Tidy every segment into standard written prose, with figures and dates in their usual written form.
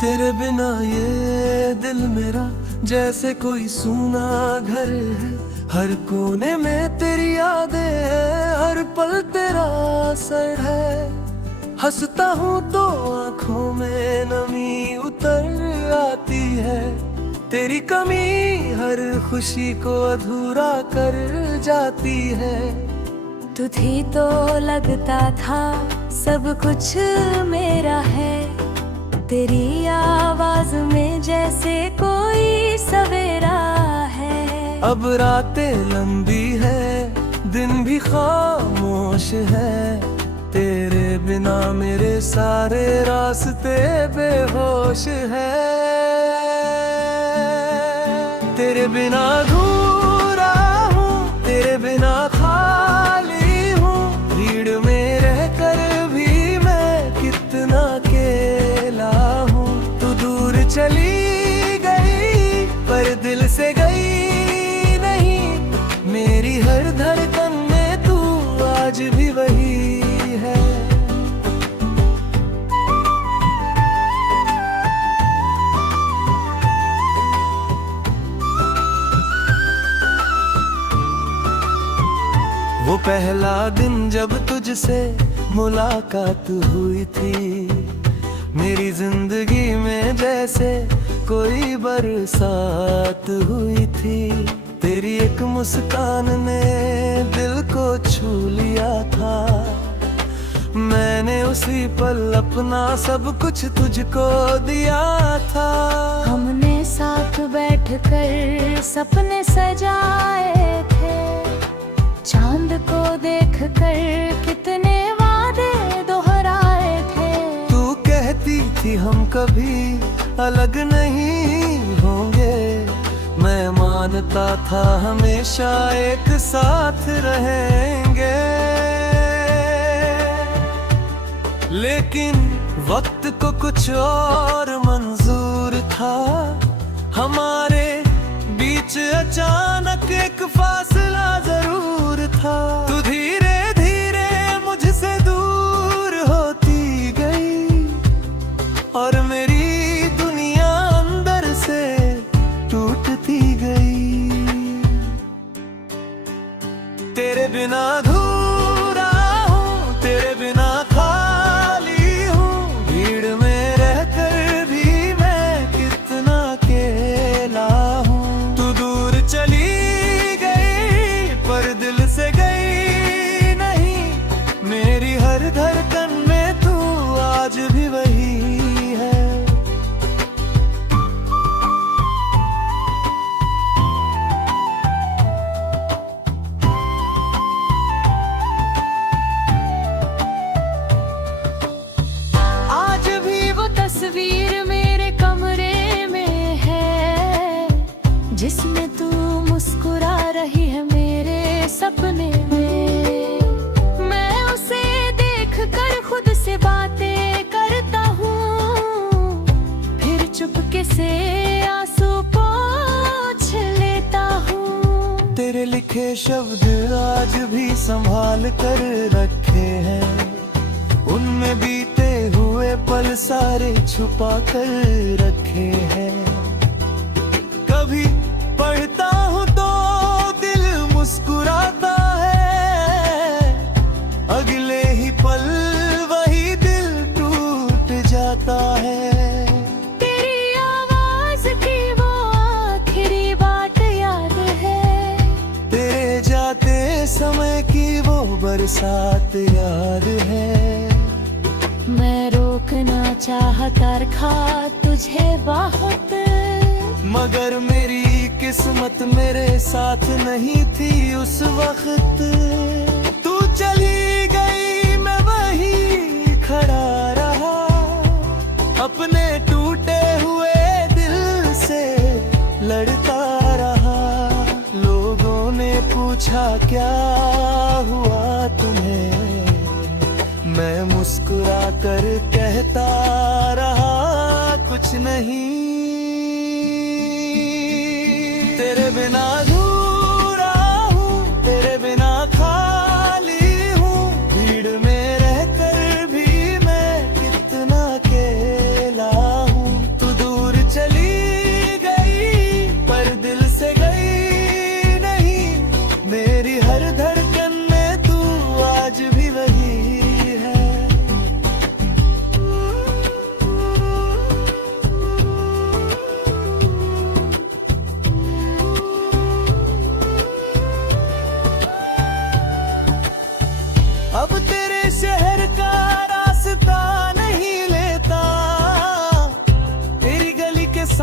तेरे बिना ये दिल मेरा जैसे कोई सूना घर है। हर कोने में तेरी यादें हैं, हर पल तेरा असर है। हंसता हूँ तो आंखों में नमी उतर आती है। तेरी कमी हर खुशी को अधूरा कर जाती है। तू थी तो लगता था सब कुछ मेरा है। तेरी आवाज में जैसे कोई सवेरा है। अब रातें लंबी है, दिन भी खामोश है। तेरे बिना मेरे सारे रास्ते बेहोश है। तेरे बिना अधूरा हूँ, तेरे बिना खाली हूँ। भीड़ में रहकर भी मैं कितना अकेला हूँ। तू दूर चली गई पर दिल से गई नहीं। मेरी हर धड़कन में तू आज भी वही है। वो पहला दिन जब तुझसे मुलाकात हुई थी, मेरी जिंदगी में जैसे कोई बरसात हुई थी। तेरी एक मुस्कान ने दिल को छू लिया था। मैंने उसी पल अपना सब कुछ तुझको दिया था। हमने साथ बैठकर सपने सजाए थे। चांद को देखकर कितने वादे दोहराए थे। तू कहती थी हम कभी अलग नहीं होंगे। मैं मानता था हमेशा एक साथ रहेंगे। लेकिन वक्त को कुछ और मंजूर था। हमारे बीच अचानक एक फासला जरूर था। तू धीरे धीरे मुझसे दूर होती गई और मेरी दुनिया अंदर से टूटती गई। तेरे बिना अधूरा हूँ, तेरे बिना खाली हूँ। भीड़ में रहकर भी मैं कितना अकेला हूँ। तू दूर चली गई पर दिल से गई नहीं। मेरी हर धड़कन में तू आज भी वही है। आज भी वो तस्वीर मेरे कमरे में है, जिसमें तू मुस्कुरा रही है मेरे सपने में। मैं उसे देखकर खुद से बातें करता हूँ, फिर चुपके से आंसू पोंछ लेता हूँ। तेरे लिखे शब्द आज भी संभाल कर रखे हैं। उनमें बीते हुए पल सारे छुपा कर रखे हैं। कभी पढ़ता हूँ तो दिल मुस्कुराता है। अगले ही पल वही दिल टूट जाता है। तेरी आवाज की वो आखिरी बात याद है। तेरे जाते समय की वो बरसात याद है। मैं रोकना चाहता था तुझे बहुत, मगर मेरी किस्मत मेरे साथ नहीं थी उस वक्त। तू चली गई मैं वही खड़ा रहा, अपने टूटे हुए दिल से लड़ता रहा। लोगों ने पूछा क्या हुआ तुम्हें, मैं मुस्कुरा कर कहता रहा कुछ नहीं। तेरे बिना अधूरा हूँ, तेरे बिना खाली हूँ। भीड़ में रहकर भी मैं कितना अकेला हूँ।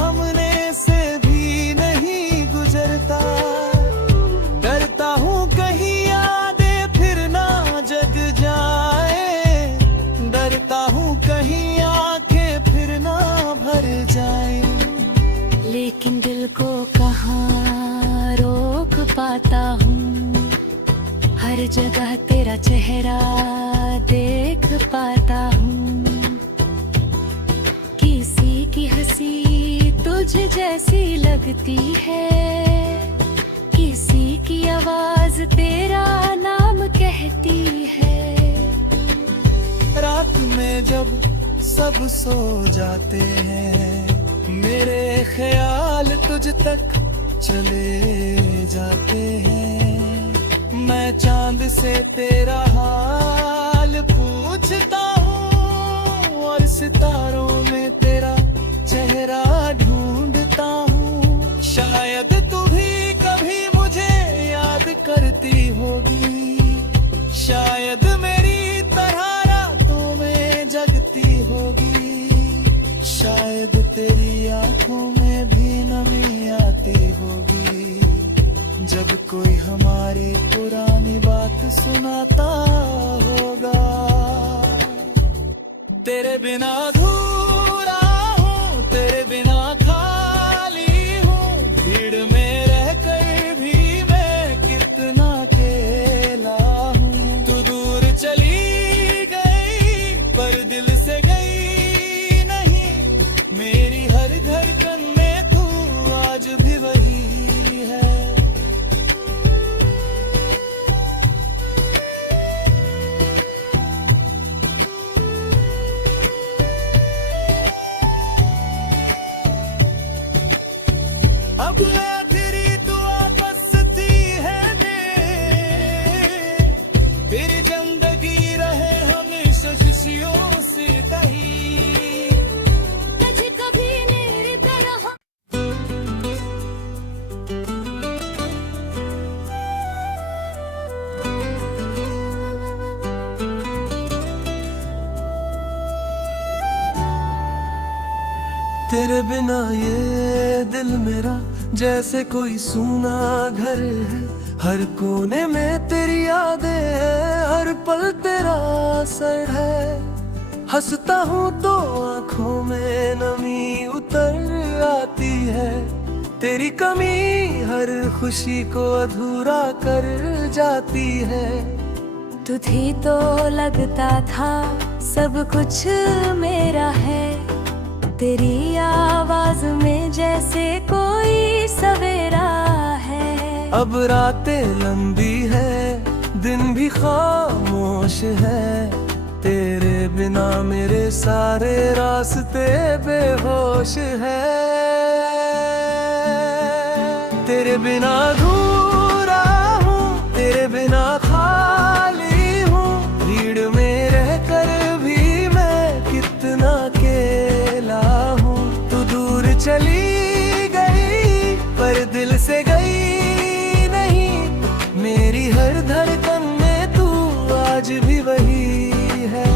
सामने से भी नहीं गुजरता। डरता हूँ कहीं यादें फिर ना जग जाए, डरता हूँ कहीं आंखें फिर ना भर जाए। लेकिन दिल को कहाँ रोक पाता हूँ, हर जगह तेरा चेहरा देख पाता हूँ। किसी की हंसी तुझ जैसी लगती है, किसी की आवाज तेरा नाम कहती है। रात में जब सब सो जाते हैं, मेरे ख्याल तुझ तक चले जाते हैं। मैं चांद से तेरा हाल पूछता हूँ और सितारों में तेरा चेहरा ढूंढता हूँ। शायद तू भी कभी मुझे याद करती होगी, शायद मेरी तरह रातों में जगती होगी, शायद तेरी आंखों में भी नमी आती होगी जब कोई हमारी पुरानी बात सुनाता होगा। तेरे बिना अधूरा हूँ, तेरे बिना खाली हूँ, भीड़ में रहकर भी मैं कितना अकेला हूँ। तू दूर चली गई पर दिल से गई नहीं, मेरी हर धड़कन में तू आज भी वही है। अब तेरी दुआ बस थी है दे, तेरी जिंदगी रहे हमेशा खुशियों से दही। मुझे कभी मेरी तरह तेरे बिना ये दिल मेरा जैसे कोई सूना घर है, हर कोने में तेरी यादें हैं, हर पल तेरा असर है। हंसता हूँ तो आंखों में नमी उतर आती है, तेरी कमी हर खुशी को अधूरा कर जाती है। तू थी तो लगता था सब कुछ मेरा है, तेरी आवाज में जैसे कोई सवेरा है। अब रातें लंबी है, दिन भी खामोश है, तेरे बिना मेरे सारे रास्ते बेहोश है। तेरे बिना अधूरा हूँ, तेरे बिना खाली हूँ, भीड़ में रहकर भी मैं कितना अकेला हूँ। तू दूर चली गई पर दिल से गई नहीं, मेरी हर धड़कन में तू आज भी वही है।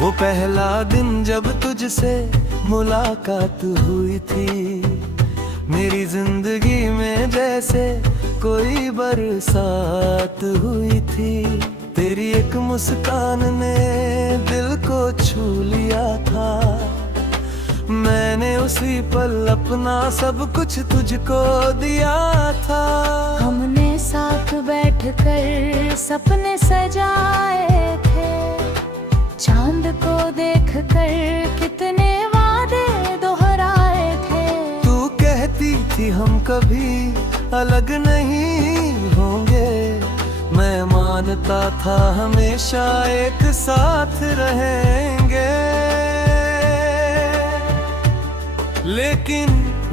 वो पहला दिन जब तुझसे मुलाकात हुई थी, मेरी जिंदगी में जैसे कोई बरसात हुई थी। तेरी एक मुस्कान ने दिल को छू लिया था, मैंने उसी पल अपना सब कुछ तुझको दिया था। हमने साथ बैठकर सपने सजाए थे, चांद को देखकर कितने वादे दोहराए थे। तू कहती थी हम कभी अलग नहीं होंगे, मैं मानता था हमेशा एक साथ रहेंगे। लेकिन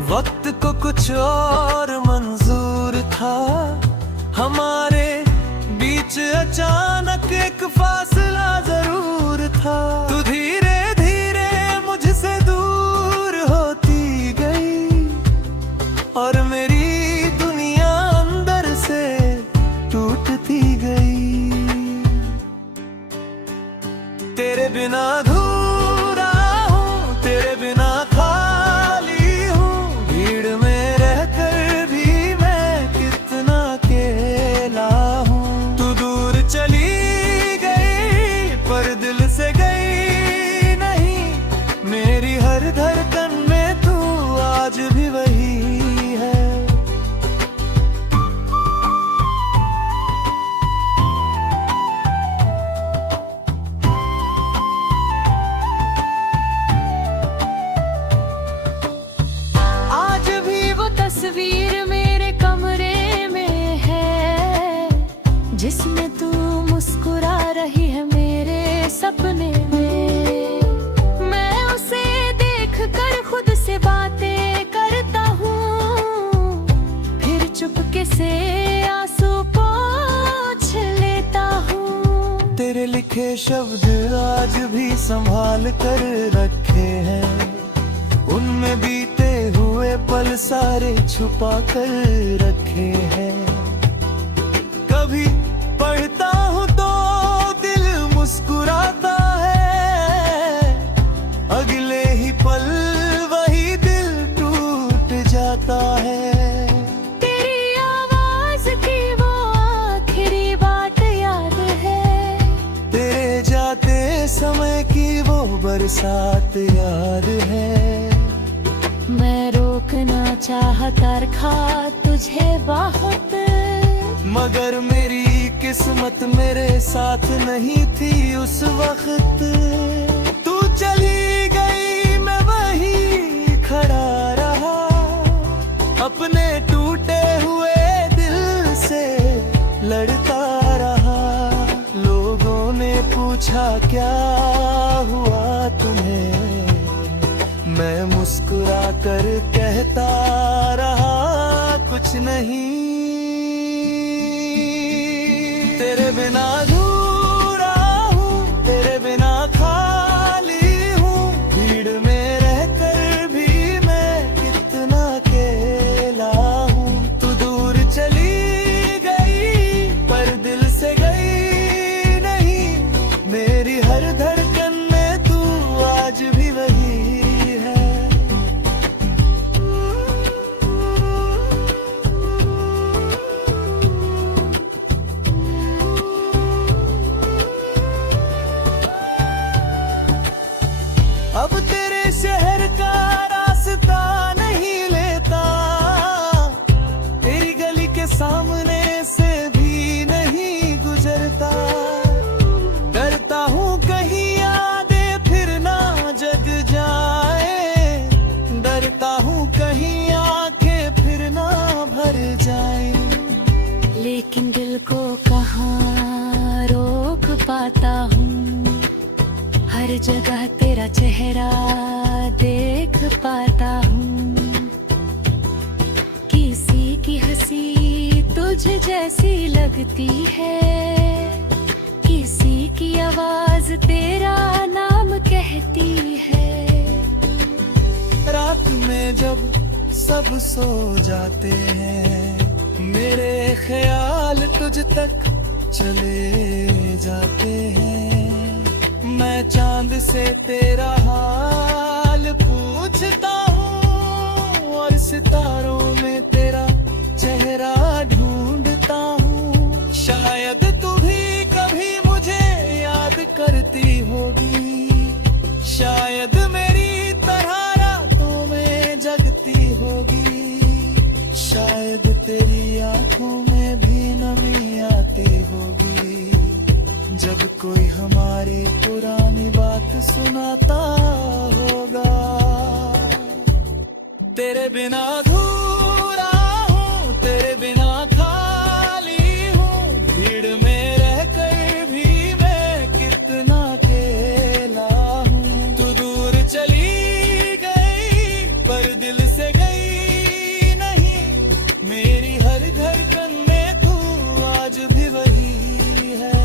वक्त को कुछ और मंजूर था, हमारे बीच अचानक एक फासला जरूर था। तू धीरे धीरे मुझसे दूर होती गई और मेरी दुनिया से आंसू पोंछ लेता हूँ। तेरे लिखे शब्द आज भी संभाल कर रखे हैं, उनमें बीते हुए पल सारे छुपा कर रखे हैं। कभी पढ़ता हूँ तो दिल मुस्कुराता है, अगले ही पल वही दिल टूट जाता है। तेरी आवाज की वो आखिरी बात याद है, तेरे जाते समय की वो बरसात याद है। मैं रोकना चाहता था तुझे बहुत, मगर मेरी किस्मत मेरे साथ नहीं थी उस वक्त। तू चली गई मैं वहीं खड़ा रहा, अपने टूटे हुए दिल से लड़ता रहा। लोगों ने पूछा क्या हुआ तुम्हें, मैं मुस्कुरा कर कहता रहा कुछ नहीं। तेरे बिना अधूरा हूँ, तेरे बिना खाली हूँ, भीड़ में रहकर भी मैं कितना अकेला हूँ। तू दूर चली गई पर दिल से गई नहीं, मेरी हर धड़कन में तू आज भी वही है। अब तेरे शहर का रास्ता नहीं लेता, तेरी गली के सामने से भी नहीं गुजरता। डरता हूँ कहीं यादें फिर ना जग जाए, डरता हूँ कहीं आंखें फिर ना भर जाए। लेकिन दिल को कहाँ रोक पाता हूँ, हर जगह तेरा चेहरा देख पाता हूँ। किसी की हंसी तुझ जैसी लगती है, किसी की आवाज तेरा नाम कहती है। रात में जब सब सो जाते हैं, मेरे ख्याल तुझ तक चले जाते हैं। मैं चांद से तेरा हाल पूछता हूँ और सितारों में तेरा चेहरा ढूंढता हूँ। शायद तू भी कभी मुझे याद करती होगी, शायद मेरी तरह रातों में जगती होगी, शायद तेरी आंखों में भी नमी आती होगी जब कोई हमारी पुरानी बात सुनाता होगा। तेरे बिना अधूरा हूँ, तेरे बिना खाली हूँ, भीड़ में रहकर भी मैं कितना अकेला हूँ। तू दूर चली गई पर दिल से गई नहीं, मेरी हर धड़कन में तू आज भी वही है।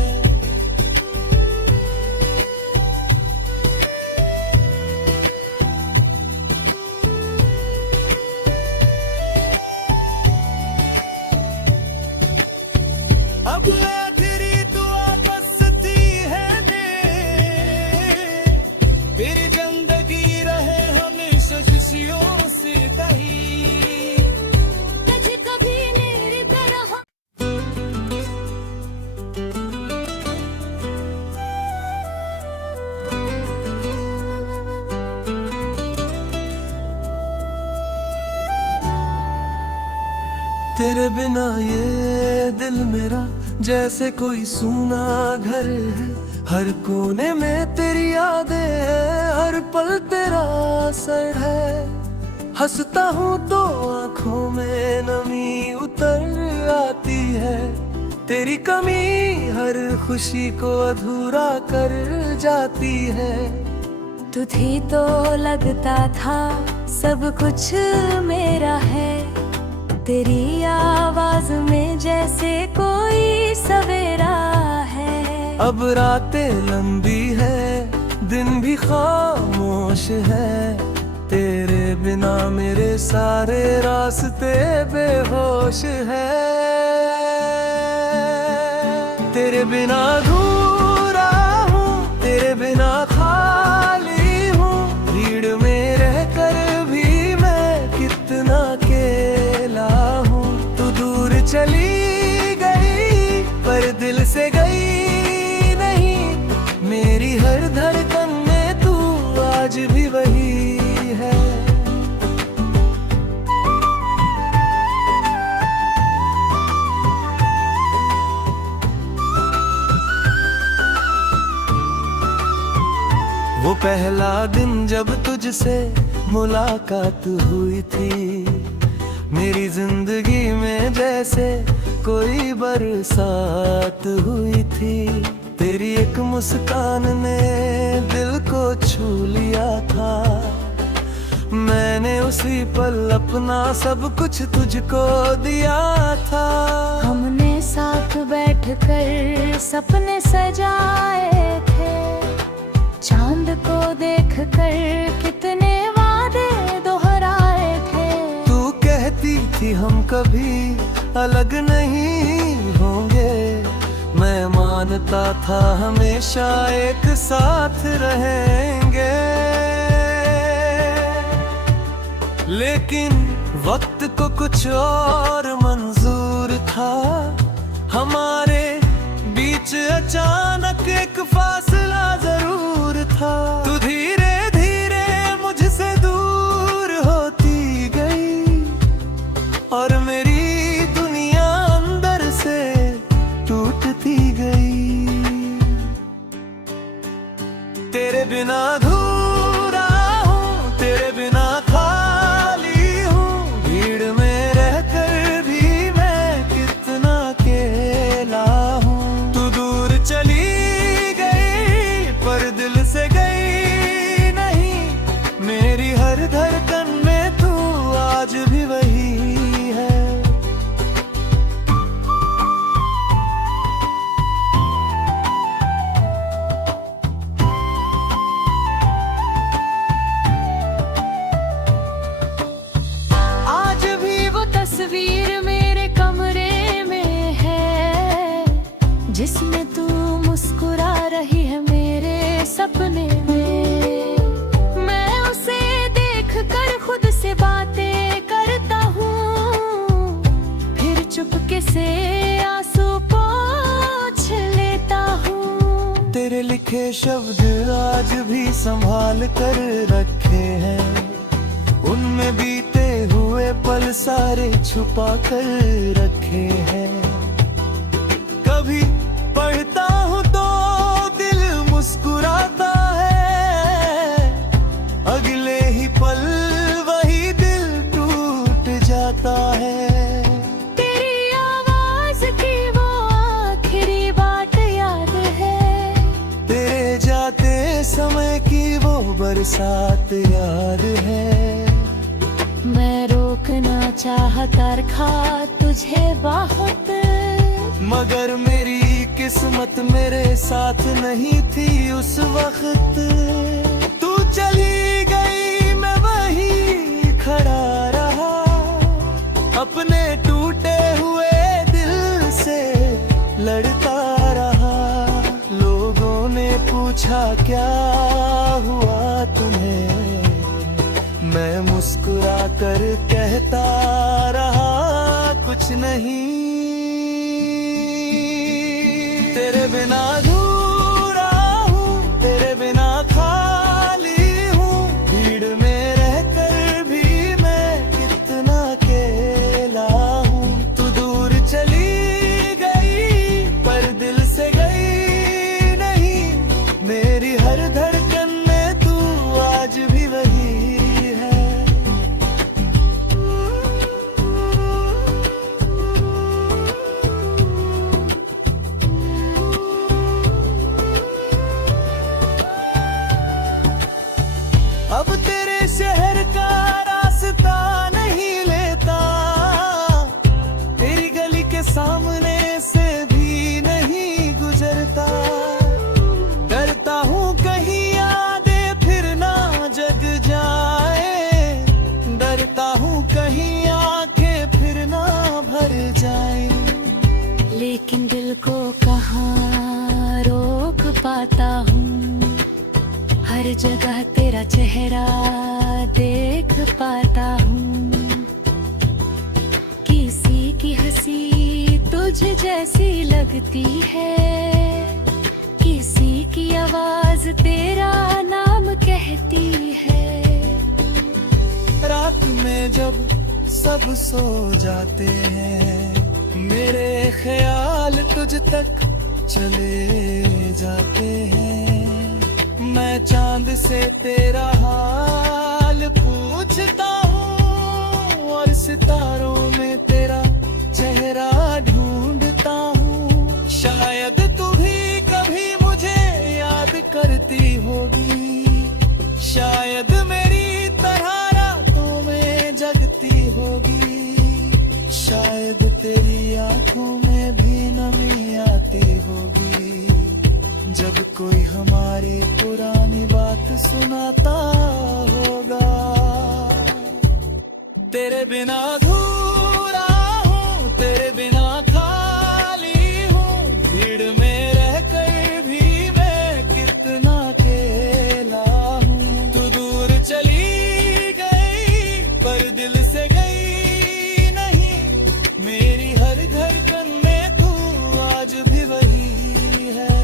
अब आखिरी दुआ बस थी है दे, फिर जिंदगी रहे हमेशा खुशियों से दही। तुझे कभी मेरी तरह तेरे बिना ये दिल मेरा जैसे कोई सूना घर है, हर कोने में तेरी यादें हैं, हर पल तेरा असर है। हंसता हूँ तो आंखों में नमी उतर आती है, तेरी कमी हर खुशी को अधूरा कर जाती है। तू थी तो लगता था सब कुछ मेरा है, तेरी आवाज में जैसे कोई सवेरा है। अब रातें लंबी है, दिन भी खामोश है। तेरे बिना मेरे सारे रास्ते बेहोश है। तेरे बिना अधूरा हूँ, तेरे बिना खाली हूँ। भीड़ में रहकर भी मैं कितना अकेला हूँ। तू दूर चली गई पर दिल से गई नहीं। मेरी हर धड़कन में तू आज भी वही है। वो पहला दिन जब तुझसे मुलाकात हुई थी, मेरी जिंदगी में जैसे कोई बरसात हुई थी। तेरी एक मुस्कान ने दिल को छू लिया था। मैंने उसी पल अपना सब कुछ तुझको दिया था। हमने साथ बैठकर सपने सजाए थे। चांद को देखकर कितने वादे दोहराए थे। तू कहती थी हम कभी अलग नहीं होंगे। मैं मानता था हमेशा एक साथ रहेंगे। लेकिन वक्त को कुछ और मंजूर था। हमारे बीच अचानक एक फासला जरूर था। तू धीरे धीरे मुझसे दूर होती गई और मेरी दुनिया अंदर से टूटती गई। तेरे बिना अधूरा हूँ, तेरे बिना खाली हूँ। भीड़ में रहकर भी मैं कितना अकेला हूँ। तू दूर चली गई पर दिल से गई नहीं। मेरी हर धड़कन में तू आज भी वही है। आज भी वो तस्वीर मेरे कमरे में है, जिसमें तू मुस्कुरा रही है मेरे सपने में। मैं उसे देखकर खुद से बातें करता हूँ, फिर चुपके से आंसू पोंछ लेता हूँ। तेरे लिखे शब्द आज भी संभाल कर रखे हैं। उनमें बीते हुए पल सारे छुपा कर रखे हैं। कभी पढ़ता हूँ तो दिल मुस्कुराता है। अगले ही पल वही दिल टूट जाता है। तेरी आवाज की वो आखिरी बात याद है। तेरे जाते समय की वो बरसात याद है। मैं रोकना चाहता था तुझे बहुत, मगर मेरी किस्मत मेरे साथ नहीं थी उस वक्त। तू चली गई मैं वही खड़ा रहा, अपने टूटे हुए दिल से लड़ता रहा। लोगों ने पूछा क्या हुआ तुम्हें, मैं मुस्कुरा कर कहता रहा कुछ नहीं। तेरे बिना अधूरा हूँ, तेरे बिना खाली हूँ। भीड़ में रहकर भी मैं कितना अकेला हूँ। तू दूर चली गई पर दिल से गई नहीं। मेरी हर धड़कन में तू आज भी वही है। सामने से भी नहीं गुजरता। डरता हूँ कहीं यादें फिर ना जग जाए, डरता हूँ कहीं आंखें फिर ना भर जाए। लेकिन दिल को कहाँ रोक पाता हूँ, हर जगह तेरा चेहरा देख पाता हूँ। किसी की हंसी तुझ जैसी लगती है, किसी की आवाज तेरा नाम कहती है। रात में जब सब सो जाते हैं, मेरे ख्याल तुझ तक चले जाते हैं। मैं चांद से तेरा हाल पूछता हूँ और सितारों में तेरा चेहरा ढूंढता हूँ। शायद तू भी कभी मुझे याद करती होगी, शायद मेरी तरह रातों में जगती होगी, शायद तेरी आंखों में भी नमी आती होगी जब कोई हमारी पुरानी बात सुनाता होगा। तेरे बिना अधूरा हूँ, तेरे बिना खाली हूँ, भीड़ में रह कर भी मैं कितना अकेला हूँ। तू दूर चली गई पर दिल से गई नहीं, मेरी हर धड़कन में तू आज भी वही है।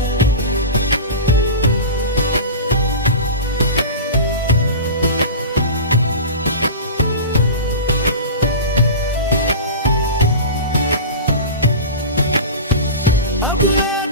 अब मैं